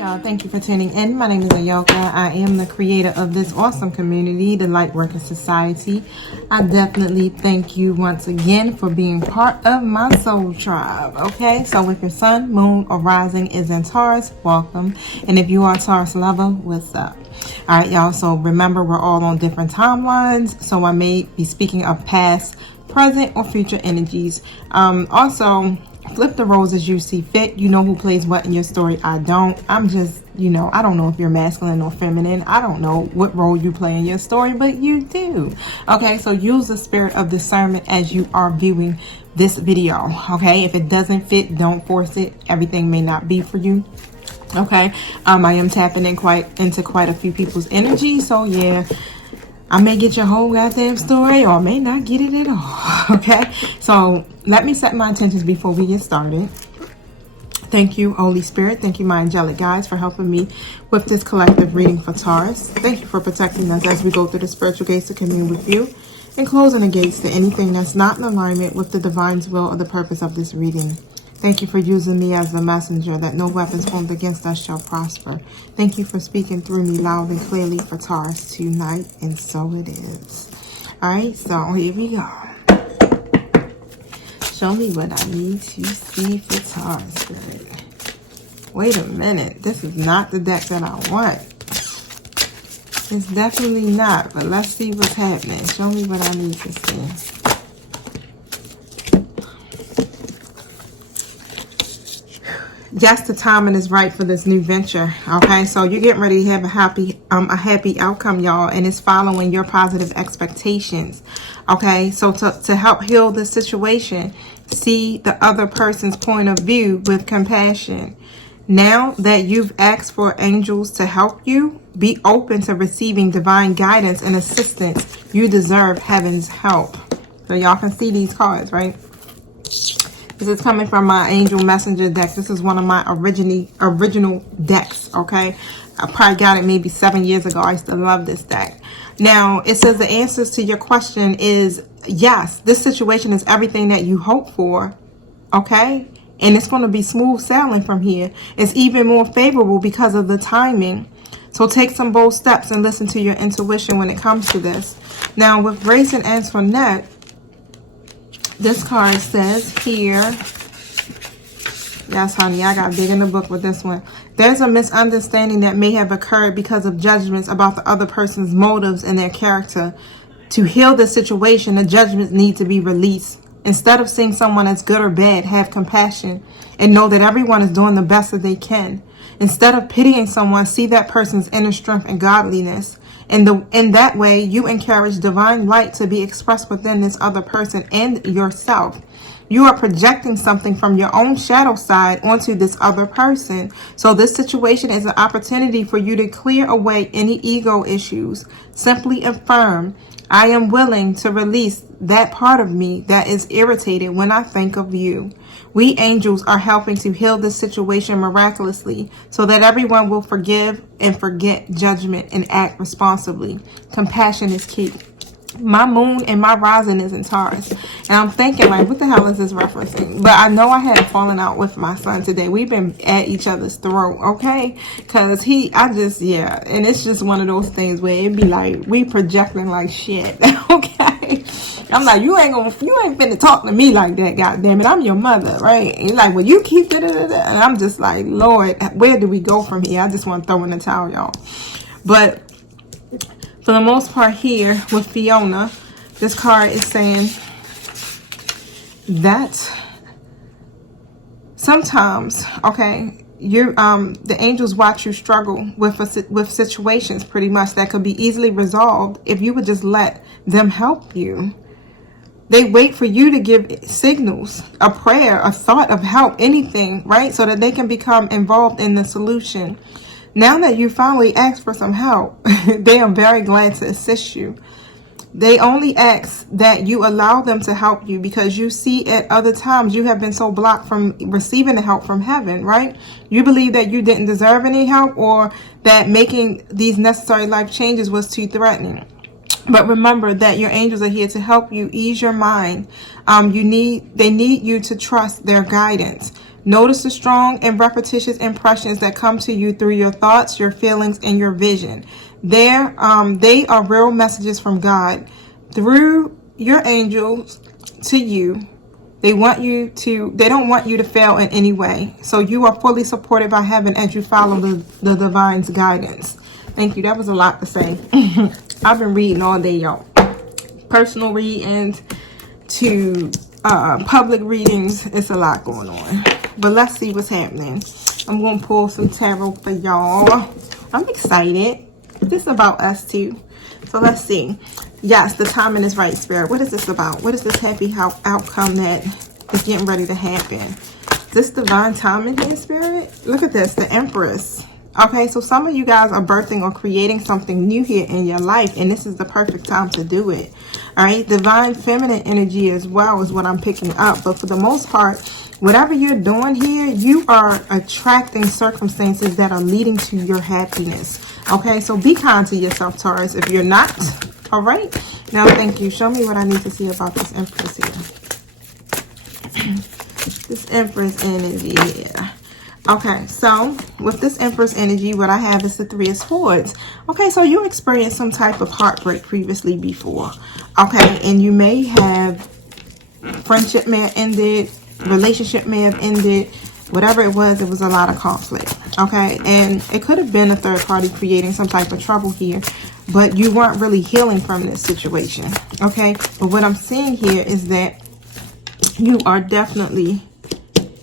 y'all, thank you for tuning in. My name is Ayoka. I am the creator of this awesome community, the Lightworker Society. I definitely thank you once again for being part of my soul tribe. Okay, so if your sun, moon, or rising is in Taurus, welcome. And if you are a Taurus lover, what's up? All right, y'all, so remember, we're all on different timelines, so I may be speaking of past, present, or future energies. Also, flip the roles as you see fit. You know who plays what in your story. I don't. I'm just, I don't know if you're masculine or feminine. I don't know what role you play in your story, but you do. Okay, so use the spirit of discernment as you are viewing this video. Okay, if it doesn't fit, don't force it. Everything may not be for you. Okay, I am tapping into quite a few people's energy, so yeah, I may get your whole goddamn story, or I may not get it at all. Okay, so let me set my intentions before we get started. Thank you, Holy Spirit. Thank you, my angelic guides, for helping me with this collective reading for Taurus. Thank you for protecting us as we go through the spiritual gates to commune with you, and closing the gates to anything that's not in alignment with the divine's will or the purpose of this reading. Thank you for using me as the messenger, that no weapons formed against us shall prosper. Thank you for speaking through me loud and clearly for Taurus tonight, and so it is. All right, so here we go. Show me what I need to see for Taurus, Spirit. Wait a minute. This is not the deck that I want. It's definitely not, but let's see what's happening. Show me what I need to see. Yes, the timing is right for this new venture. Okay, so you're getting ready to have a happy outcome, y'all, and it's following your positive expectations. Okay, so to help heal this situation, see the other person's point of view with compassion. Now that you've asked for angels to help you, be open to receiving divine guidance and assistance. You deserve heaven's help. So y'all can see these cards, right? This is coming from my Angel Messenger deck. This is one of my original decks, okay? I probably got it maybe 7 years ago. I used to love this deck. Now, it says the answers to your question is yes. This situation is everything that you hope for, okay? And it's going to be smooth sailing from here. It's even more favorable because of the timing. So take some bold steps and listen to your intuition when it comes to this. Now, with Grace and Antoinette, this card says here, yes, honey, I got big in the book with this one. There's a misunderstanding that may have occurred because of judgments about the other person's motives and their character. To heal the situation, the judgments need to be released. Instead of seeing someone as good or bad, have compassion and know that everyone is doing the best that they can. Instead of pitying someone, see that person's inner strength and godliness. In that way, you encourage divine light to be expressed within this other person and yourself. You are projecting something from your own shadow side onto this other person. So this situation is an opportunity for you to clear away any ego issues. Simply affirm, I am willing to release that part of me that is irritated when I think of you. We angels are helping to heal this situation miraculously so that everyone will forgive and forget judgment and act responsibly. Compassion is key. My moon and my rising is in Taurus. And I'm thinking, like, what the hell is this referencing? But I know I had fallen out with my son today. We've been at each other's throat, okay? Because and it's just one of those things where it be like, we projecting like shit, okay? I'm like, you ain't finna talk to me like that, goddamn it. I'm your mother, right? And you're like, well, you keep it, and I'm just like, Lord, where do we go from here? I just want to throw in the towel, y'all. But for the most part here with Fiona, this card is saying that sometimes, okay, the angels watch you struggle with situations pretty much that could be easily resolved if you would just let them help you. They wait for you to give signals, a prayer, a thought of help, anything, right? So that they can become involved in the solution. Now that you finally asked for some help, they are very glad to assist you. They only ask that you allow them to help you because you see at other times you have been so blocked from receiving the help from heaven, right? You believe that you didn't deserve any help or that making these necessary life changes was too threatening. But remember that your angels are here to help you ease your mind. They need you to trust their guidance. Notice the strong and repetitious impressions that come to you through your thoughts, your feelings, and your vision. They are real messages from God through your angels to you. They don't want you to fail in any way. So you are fully supported by heaven as you follow the divine's guidance. Thank you. That was a lot to say. I've been reading all day, y'all. Personal readings to public readings. It's a lot going on. But let's see what's happening. I'm going to pull some tarot for y'all. I'm excited. This is about us too. So let's see. Yes, the timing is right, Spirit. What is this about? What is this happy outcome that is getting ready to happen? Is this divine timing here, Spirit? Look at this, the Empress. Okay, so some of you guys are birthing or creating something new here in your life, and this is the perfect time to do it. All right, divine feminine energy as well is what I'm picking up. But for the most part, whatever you're doing here, you are attracting circumstances that are leading to your happiness. Okay, so be kind to yourself, Taurus, if you're not. All right, now thank you. Show me what I need to see about this Empress here. This Empress energy here. Okay, so with this Empress energy, what I have is the Three of Swords. Okay, so you experienced some type of heartbreak previously before. Okay, and you may have, friendship may have ended, relationship may have ended, whatever it was a lot of conflict. Okay, and it could have been a third party creating some type of trouble here, but you weren't really healing from this situation. Okay, but what I'm seeing here is that you are definitely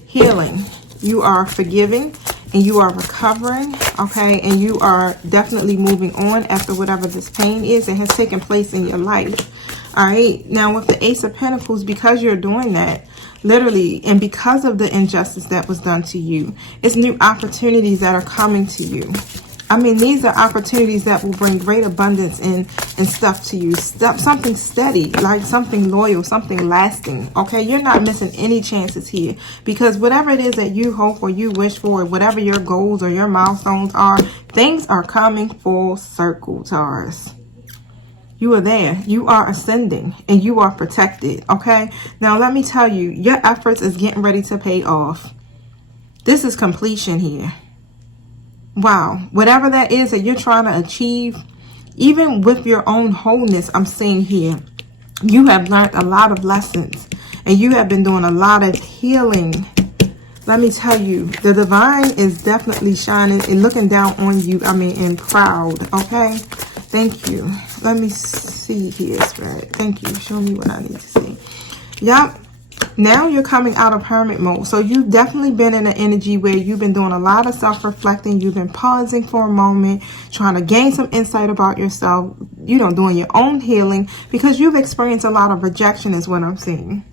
healing. You are forgiving and you are recovering, okay? And you are definitely moving on after whatever this pain is that has taken place in your life, all right? Now, with the Ace of Pentacles, because you're doing that, literally, and because of the injustice that was done to you, it's new opportunities that are coming to you. I mean, these are opportunities that will bring great abundance and stuff to you. Something steady, like something loyal, something lasting. Okay, you're not missing any chances here, because whatever it is that you hope or you wish for, whatever your goals or your milestones are, things are coming full circle, Taurus. You are there. You are ascending and you are protected. Okay, now let me tell you, your efforts is getting ready to pay off. This is completion here. Wow, whatever that is that you're trying to achieve, even with your own wholeness, I'm seeing here, you have learned a lot of lessons and you have been doing a lot of healing. Let me tell you, the divine is definitely shining and looking down on you, and proud, okay? Thank you. Let me see here, Spirit. Thank you. Show me what I need to see. Yep. Now you're coming out of hermit mode. So you've definitely been in an energy where you've been doing a lot of self-reflecting. You've been pausing for a moment, trying to gain some insight about yourself, doing your own healing, because you've experienced a lot of rejection is what I'm seeing.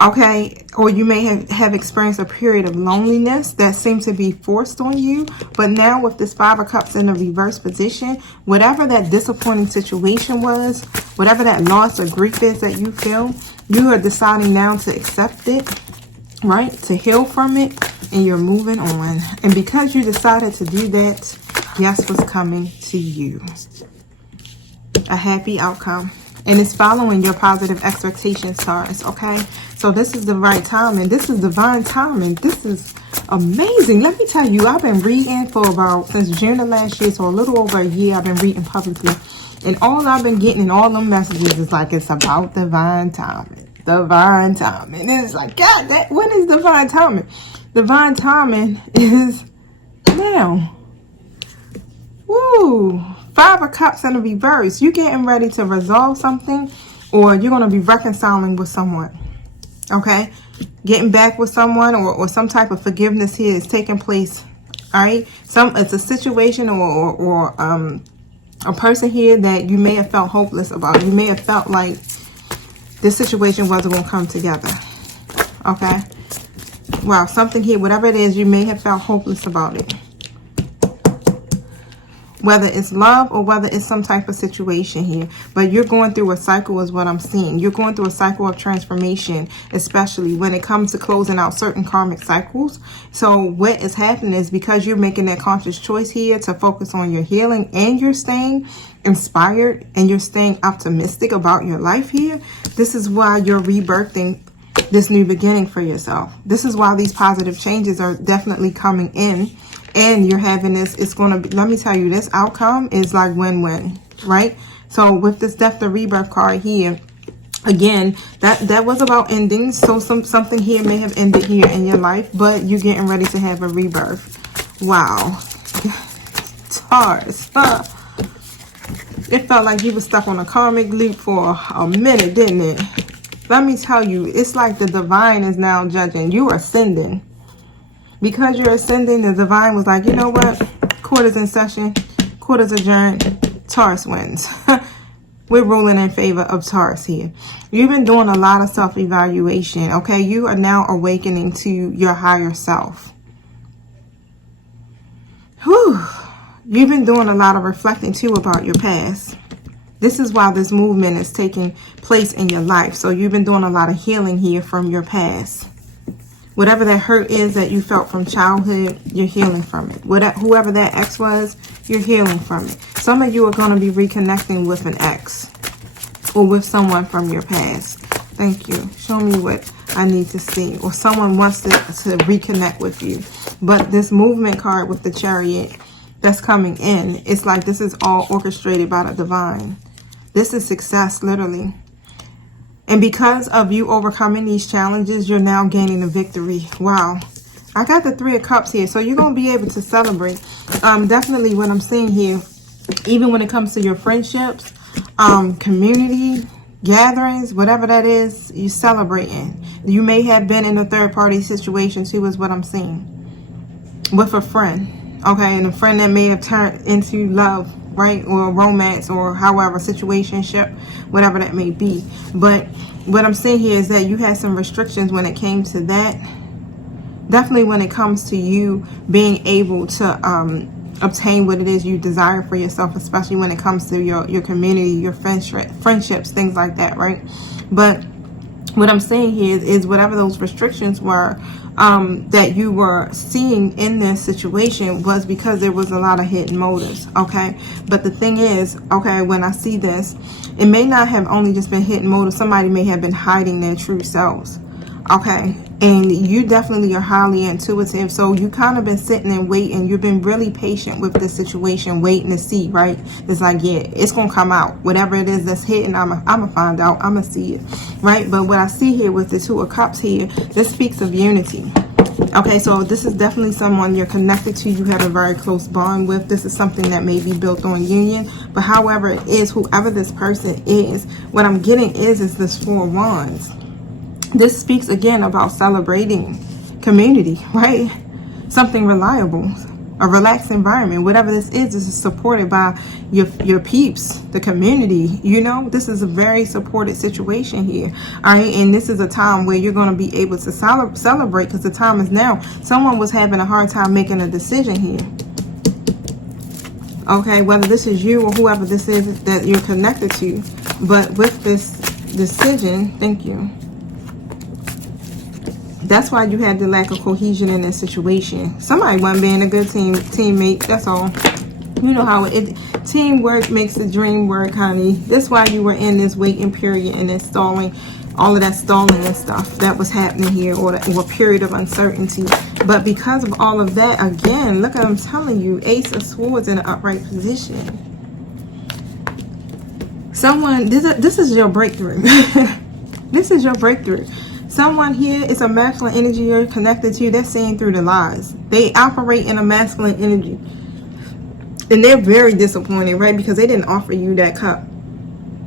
Okay, or you may have experienced a period of loneliness that seemed to be forced on you. But now with this Five of Cups in the reverse position, whatever that disappointing situation was, whatever that loss or grief is that you feel, you are deciding now to accept it, right? To heal from it, and you're moving on. And because you decided to do that, guess what's coming to you? A happy outcome. And it's following your positive expectations, Taurus, okay? So this is the right timing. This is divine timing. This is amazing. Let me tell you, I've been reading since June of last year, so a little over a year I've been reading publicly. And all I've been getting in all them messages is like, it's about divine timing. Divine timing. And it's like, God, what is divine timing? Divine timing is now. Woo! Five of Cups in the reverse. You're getting ready to resolve something, or you're going to be reconciling with someone. Okay? Getting back with someone, or some type of forgiveness here is taking place. All right? It's a situation or a person here that you may have felt hopeless about. You may have felt like this situation wasn't going to come together. Okay? Wow, something here, whatever it is, you may have felt hopeless about it. Whether it's love or whether it's some type of situation here. But you're going through a cycle is what I'm seeing. You're going through a cycle of transformation, especially when it comes to closing out certain karmic cycles. So what is happening is, because you're making that conscious choice here to focus on your healing, and you're staying inspired and you're staying optimistic about your life here, this is why you're rebirthing this new beginning for yourself. This is why these positive changes are definitely coming in, and you're having this, it's going to be, let me tell you, this outcome is like win-win, right? So with this Death to Rebirth card here, again, that was about endings. So something here may have ended here in your life, but you're getting ready to have a rebirth. Wow. Taurus. It felt like you were stuck on a karmic loop for a minute, didn't it? Let me tell you, it's like the divine is now judging. You are ascending. Because you're ascending, the divine was like, you know what? Court is in session. Court is adjourned. Taurus wins. We're ruling in favor of Taurus here. You've been doing a lot of self-evaluation, okay? You are now awakening to your higher self. Whew. You've been doing a lot of reflecting, too, about your past. This is why this movement is taking place in your life. So you've been doing a lot of healing here from your past. Whatever that hurt is that you felt from childhood, you're healing from it. Whoever that ex was, you're healing from it. Some of you are going to be reconnecting with an ex or with someone from your past. Thank you. Show me what I need to see. Or someone wants to reconnect with you. But this movement card with the Chariot that's coming in, it's like this is all orchestrated by the divine. This is success, literally. And because of you overcoming these challenges, you're now gaining a victory. Wow. I got the Three of Cups here. So you're going to be able to celebrate. Definitely what I'm seeing here, even when it comes to your friendships, community, gatherings, whatever that is, you're celebrating. You may have been in a third-party situation too, is what I'm seeing. With a friend. Okay, and a friend that may have turned into love, right? Or romance, or however, situationship, whatever that may be. But what I'm seeing here is that you had some restrictions when it came to that. Definitely when it comes to you being able to obtain what it is you desire for yourself, especially when it comes to your community, your friendships, things like that, right? But what I'm saying here is whatever those restrictions were that you were seeing in this situation was because there was a lot of hidden motives, okay? But the thing is, okay, when I see this, it may not have only just been hidden motives. Somebody may have been hiding their true selves, okay? And you definitely are highly intuitive, so you kind of been sitting and waiting. You've been really patient with this situation, waiting to see, right? It's like, yeah, it's gonna come out. Whatever it is that's hidden, I'm gonna find out. I'm gonna see it, right? But what I see here with the Two of Cups here, this speaks of unity. Okay, so this is definitely someone you're connected to, you have a very close bond with. This is something that may be built on union. But however it is, whoever this person is, what I'm getting is this Four of Wands. This speaks again about celebrating community, right? Something reliable, a relaxed environment. Whatever this is supported by your peeps, the community. You know, this is a very supported situation here. All right, and this is a time where you're going to be able to celebrate, because the time is now. Someone was having a hard time making a decision here. Okay, whether this is you or whoever this is that you're connected to. But with this decision, thank you. That's why you had the lack of cohesion in this situation. Somebody wasn't being a good teammate. That's all. You know how teamwork makes the dream work, honey. That's why you were in this waiting period and this stalling, all of that stalling and stuff that was happening here, or a period of uncertainty. But because of all of that, again, look, I'm telling you, Ace of Swords in an upright position. Someone, this is your breakthrough. This is your breakthrough. Someone here is a masculine energy you're connected to. They're seeing through the lies. They operate in a masculine energy. And they're very disappointed, right? Because they didn't offer you that cup.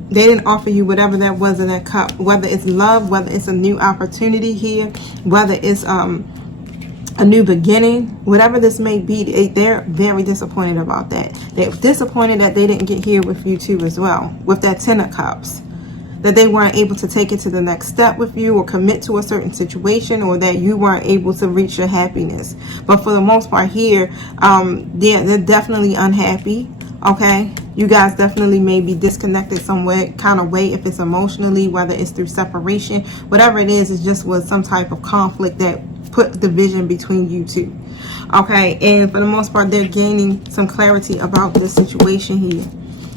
They didn't offer you whatever that was in that cup. Whether it's love, whether it's a new opportunity here, whether it's a new beginning, whatever this may be, they're very disappointed about that. They're disappointed that they didn't get here with you too as well. With that Ten of Cups. That they weren't able to take it to the next step with you, or commit to a certain situation, or that you weren't able to reach your happiness. But for the most part here, they're definitely unhappy. Okay, you guys definitely may be disconnected some kind of way, if it's emotionally, whether it's through separation, whatever it is just was some type of conflict that put division between you two. Okay, and for the most part, they're gaining some clarity about this situation here.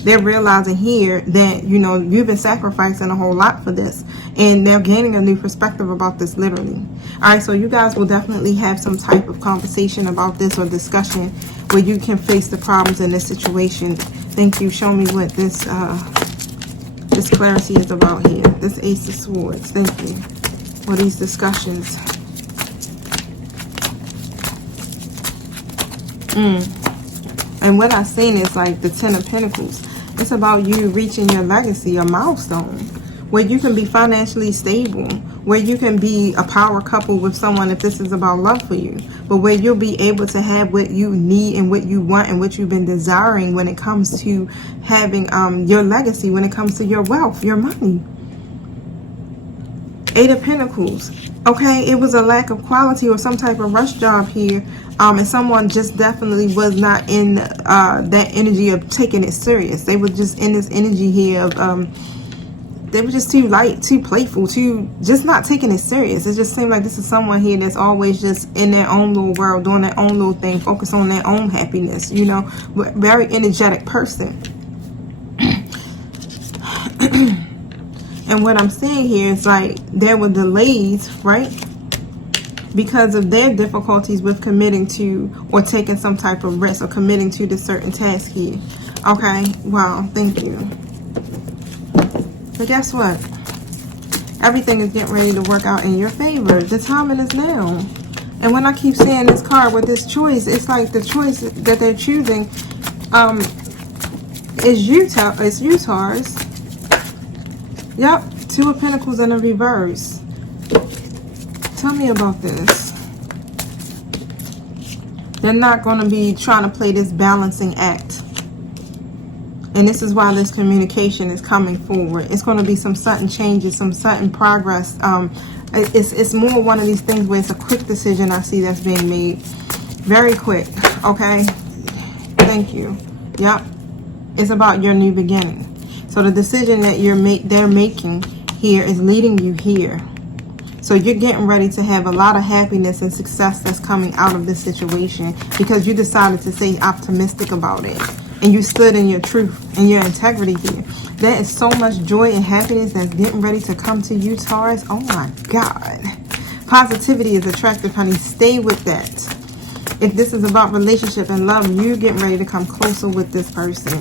they're realizing here that, you know, you've been sacrificing a whole lot for this, and they're gaining a new perspective about this, literally. All right, so you guys will definitely have some type of conversation about this, or discussion, where you can face the problems in this situation. Thank you. Show me what this this clarity is about here. This Ace of Swords. Thank you. For these discussions. And what I've seen is like the Ten of Pentacles. It's about you reaching your legacy, a milestone, where you can be financially stable, where you can be a power couple with someone if this is about love for you, but where you'll be able to have what you need and what you want and what you've been desiring when it comes to having your legacy, when it comes to your wealth, your money. Eight of Pentacles. Okay, it was a lack of quality or some type of rush job here. And someone just definitely was not in that energy of taking it serious. They were just in this energy here of they were just too light, too playful, too just not taking it serious. It just seemed like this is someone here that's always just in their own little world, doing their own little thing, focus on their own happiness, you know, very energetic person. And what I'm saying here is like there were delays, right? Because of their difficulties with committing to or taking some type of risk or committing to this certain task here. Okay, wow, thank you. But guess what? Everything is getting ready to work out in your favor. The timing is now. And when I keep saying this card with this choice, it's like the choice that they're choosing is you, Taurus. Yep, Two of Pentacles in a reverse. Tell me about this. They're not going to be trying to play this balancing act. And this is why this communication is coming forward. It's going to be some sudden changes, some sudden progress. It's more one of these things where it's a quick decision I see that's being made. Very quick. Okay. Thank you. Yep. It's about your new beginning. So the decision that they're making here is leading you here. So you're getting ready to have a lot of happiness and success that's coming out of this situation because you decided to stay optimistic about it. And you stood in your truth and your integrity here. There is so much joy and happiness that's getting ready to come to you, Taurus. Oh my God. Positivity is attractive, honey. Stay with that. If this is about relationship and love, you're getting ready to come closer with this person.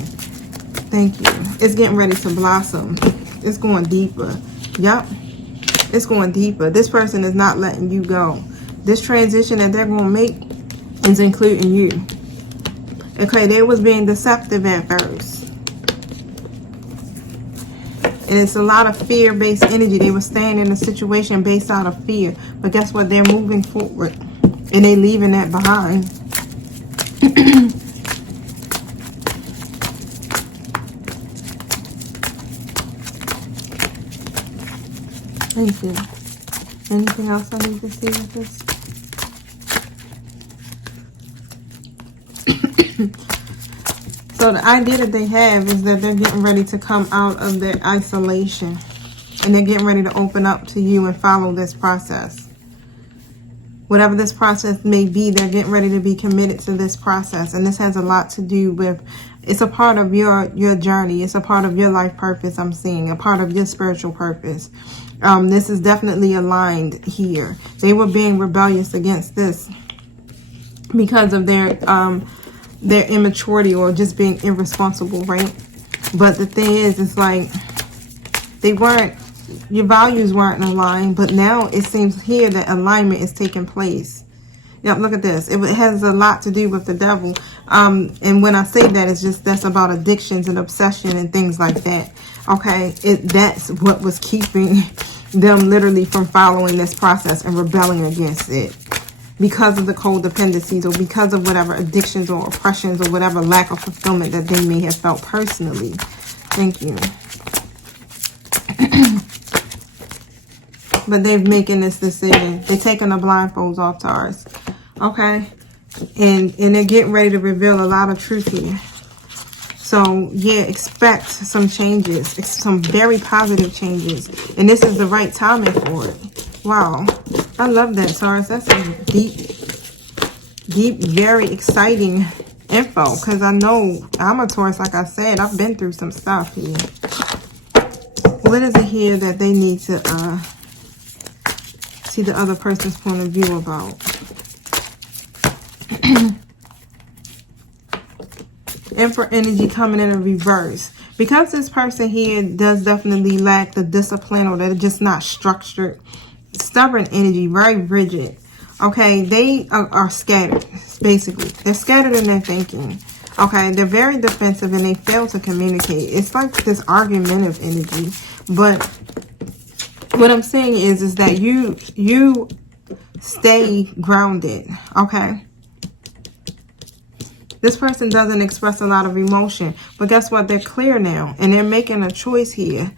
Thank you. It's getting ready to blossom. It's going deeper. Yep. It's going deeper. This person is not letting you go. This transition that they're going to make is including you. Okay, they was being deceptive at first. And it's a lot of fear-based energy. They were staying in a situation based out of fear. But guess what? They're moving forward. And they're leaving that behind. Thank you. Anything else I need to see with this? So the idea that they have is that they're getting ready to come out of their isolation. And they're getting ready to open up to you and follow this process. Whatever this process may be, they're getting ready to be committed to this process. And this has a lot to do with, it's a part of your journey. It's a part of your life purpose, I'm seeing. A part of your spiritual purpose. This is definitely aligned here. They were being rebellious against this because of their immaturity or just being irresponsible, right? But the thing is, it's like they weren't, your values weren't aligned, but now it seems here that alignment is taking place. Yep, look at this. It has a lot to do with the devil. And when I say that, it's just that's about addictions and obsession and things like that. Okay, that's what was keeping them literally from following this process and rebelling against it. Because of the codependencies or because of whatever addictions or oppressions or whatever lack of fulfillment that they may have felt personally. Thank you. But they're making this decision. They're taking the blindfolds off, Taurus. Okay? And they're getting ready to reveal a lot of truth here. So, yeah, expect some changes. Some very positive changes. And this is the right timing for it. Wow. I love that, Taurus. That's a deep, very exciting info, because I know I'm a Taurus. Like I said, I've been through some stuff here. What is it here that they need to see the other person's point of view about? Emperor energy coming in reverse. Because this person here does definitely lack the discipline, or they're just not structured. Stubborn energy, very rigid. Okay, they are scattered, basically. They're scattered in their thinking. Okay, they're very defensive and they fail to communicate. It's like this argumentative energy. But what I'm saying is that you stay grounded. Okay. This person doesn't express a lot of emotion, but guess what? They're clear now, and they're making a choice here.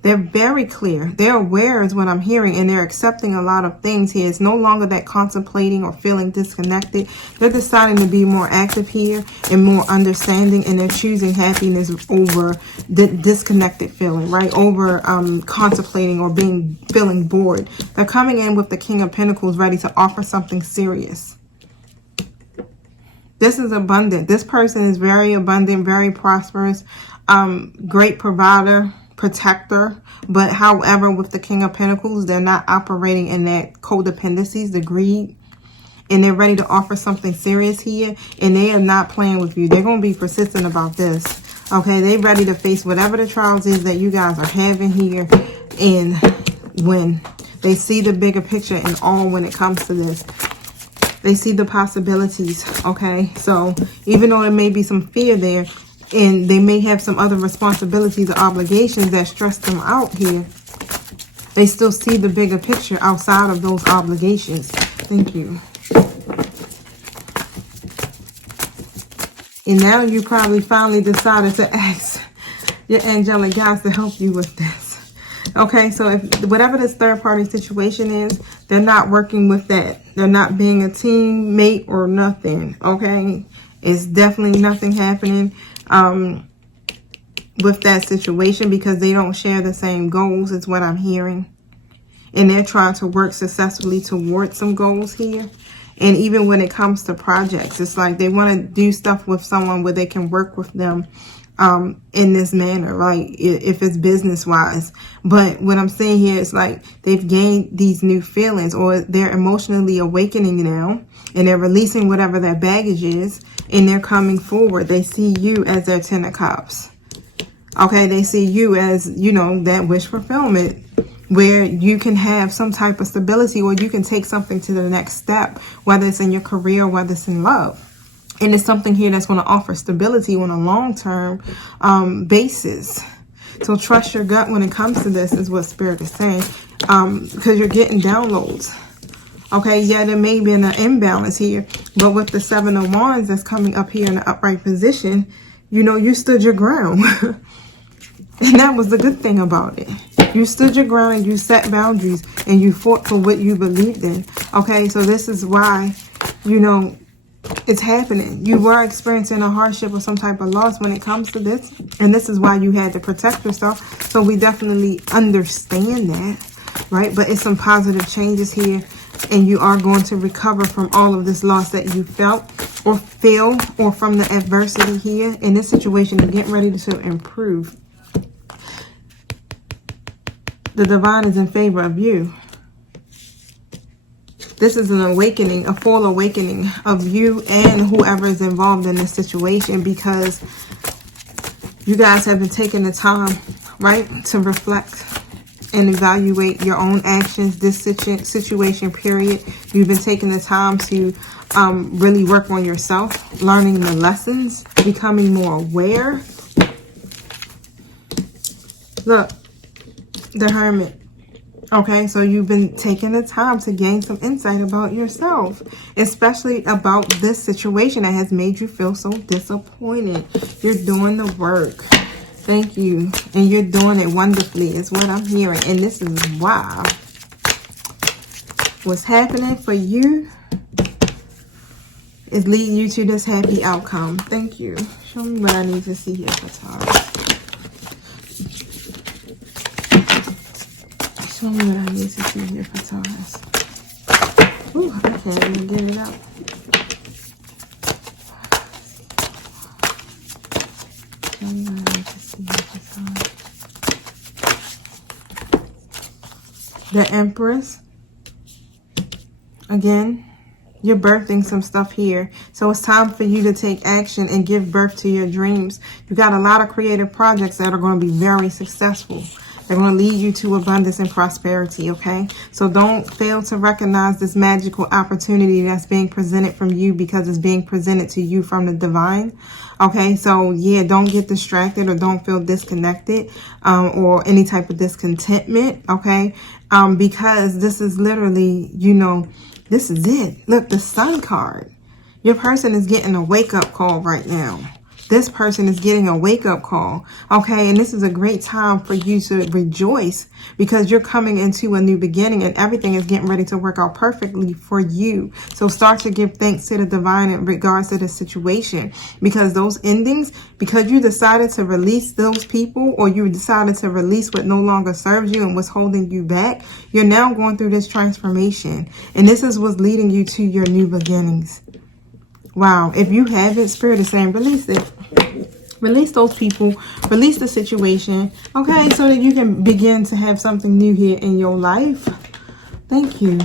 They're very clear. They're aware is what I'm hearing, and they're accepting a lot of things here. It's no longer that contemplating or feeling disconnected. They're deciding to be more active here and more understanding, and they're choosing happiness over the disconnected feeling, right? Over contemplating or feeling bored. They're coming in with the King of Pentacles ready to offer something serious. This is abundant. This person is very abundant, very prosperous, great provider, protector. But however, with the King of Pentacles, they're not operating in that codependencies, the greed. And they're ready to offer something serious here. And they are not playing with you. They're going to be persistent about this. Okay, they're ready to face whatever the trials is that you guys are having here. And when they see the bigger picture and all when it comes to this. They see the possibilities, okay? So even though there may be some fear there, and they may have some other responsibilities or obligations that stress them out here, they still see the bigger picture outside of those obligations. Thank you. And now you probably finally decided to ask your angelic guides to help you with this. Okay, so if whatever this third-party situation is, they're not working with that. They're not being a teammate or nothing, okay? It's definitely nothing happening with that situation because they don't share the same goals is what I'm hearing. And they're trying to work successfully towards some goals here. And even when it comes to projects, it's like they want to do stuff with someone where they can work with them in this manner, right? If it's business wise. But what I'm saying here is like they've gained these new feelings, or they're emotionally awakening now, and they're releasing whatever their baggage is, and they're coming forward. They see you as their Ten of Cups. Okay, they see you as, you know, that wish fulfillment where you can have some type of stability, or you can take something to the next step, whether it's in your career, whether it's in love. And it's something here that's going to offer stability on a long-term basis. So trust your gut when it comes to this is what Spirit is saying. Because you're getting downloads. Okay, yeah, there may be an imbalance here. But with the Seven of Wands that's coming up here in the upright position, you know, you stood your ground. And that was the good thing about it. You stood your ground and you set boundaries and you fought for what you believed in. Okay, so this is why, you know, it's happening. You were experiencing a hardship or some type of loss when it comes to this. And this is why you had to protect yourself. So we definitely understand that, right? But it's some positive changes here. And you are going to recover from all of this loss that you felt or feel, or from the adversity here. In this situation, you're getting ready to improve. The divine is in favor of you. This is an awakening, a full awakening of you and whoever is involved in this situation, because you guys have been taking the time, right, to reflect and evaluate your own actions, this situation, period. You've been taking the time to really work on yourself, learning the lessons, becoming more aware. Look, the Hermit. Okay, so you've been taking the time to gain some insight about yourself, especially about this situation that has made you feel so disappointed. You're doing the work. Thank you. And you're doing it wonderfully is what I'm hearing. And this is why what's happening for you is leading you to this happy outcome. Thank you. Show me what I need to see here for Taurus. Show me what I need to see here for Taurus. Ooh, I can't even get it out. The Empress. Again, you're birthing some stuff here. So it's time for you to take action and give birth to your dreams. You got a lot of creative projects that are going to be very successful. They're going to lead you to abundance and prosperity, okay? So don't fail to recognize this magical opportunity that's being presented from you, because it's being presented to you from the divine, okay? So, yeah, don't get distracted or don't feel disconnected or any type of discontentment, okay? Because this is literally, you know, this is it. Look, the Sun card. Your person is getting a wake-up call right now. This person is getting a wake-up call, okay? And this is a great time for you to rejoice, because you're coming into a new beginning and everything is getting ready to work out perfectly for you. So start to give thanks to the divine in regards to the situation, because those endings, because you decided to release those people, or you decided to release what no longer serves you and what's holding you back, you're now going through this transformation. And this is what's leading you to your new beginnings. Wow. If you haven't, Spirit is saying release it. Release those people. Release the situation. Okay, so that you can begin to have something new here in your life. Thank you.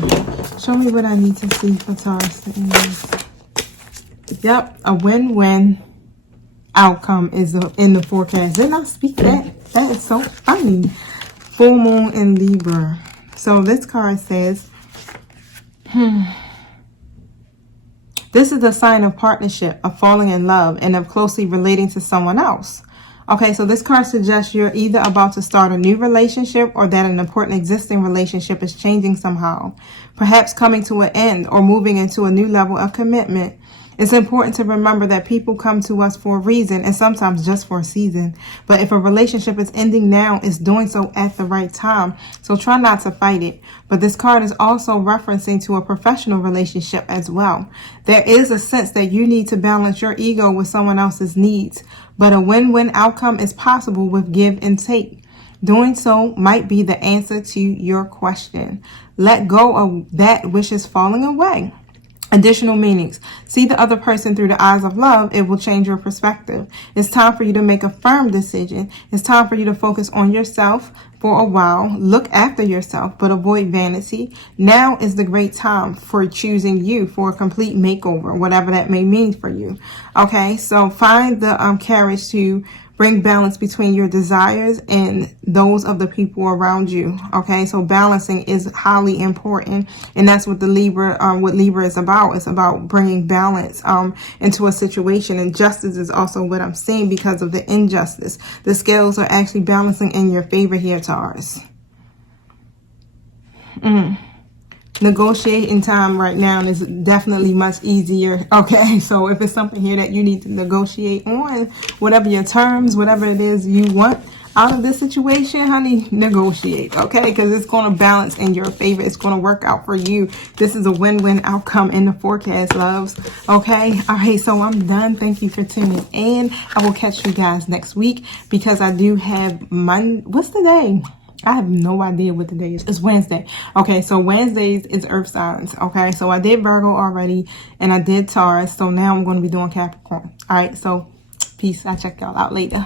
Show me what I need to see for Taurus. Yep, a win-win outcome is in the forecast. Didn't I speak that? That is so funny. Full moon in Libra. So this card says, this is a sign of partnership, of falling in love, and of closely relating to someone else. Okay, so this card suggests you're either about to start a new relationship or that an important existing relationship is changing somehow, perhaps coming to an end or moving into a new level of commitment. It's important to remember that people come to us for a reason, and sometimes just for a season. But if a relationship is ending now, it's doing so at the right time. So try not to fight it. But this card is also referencing to a professional relationship as well. There is a sense that you need to balance your ego with someone else's needs. But a win-win outcome is possible with give and take. Doing so might be the answer to your question. Let go of that which is falling away. Additional meanings. See the other person through the eyes of love. It will change your perspective. It's time for you to make a firm decision. It's time for you to focus on yourself for a while. Look after yourself, but avoid vanity. Now is the great time for choosing you for a complete makeover, whatever that may mean for you. Okay, so find the courage to bring balance between your desires and those of the people around you. Okay, so balancing is highly important, and that's what the Libra, what Libra is about. It's about bringing balance into a situation, and justice is also what I'm seeing because of the injustice. The scales are actually balancing in your favor here, Taurus. Negotiating time right now is definitely much easier. Okay, so if it's something here that you need to negotiate on, whatever your terms, whatever it is you want out of this situation, honey, negotiate. Okay, because it's going to balance in your favor. It's going to work out for you. This is a win-win outcome in the forecast, loves. Okay, all right, so I'm done. Thank you for tuning in. I will catch you guys next week, because I do have what's the day? I have no idea what the day is. It's Wednesday. Okay, so Wednesdays is earth signs. Okay, so I did Virgo already, and I did Taurus. So now I'm going to be doing Capricorn. All right, so peace. I'll check y'all out later.